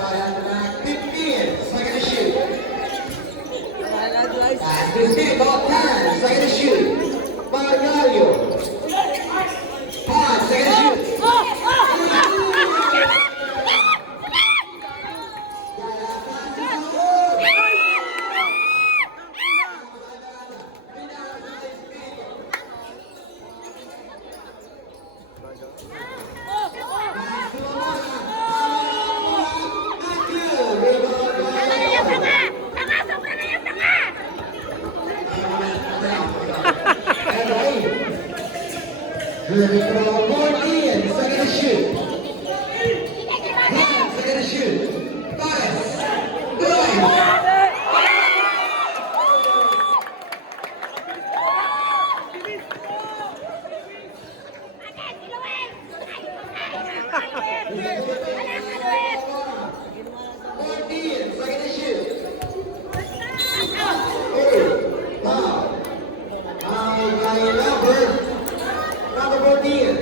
15, second to shoot. And 15, ball 10, second to shoot. Mario. 5, second to shoot. Good throw, 14, second to shoot. 10, second to shoot. 5, 9. Number 14.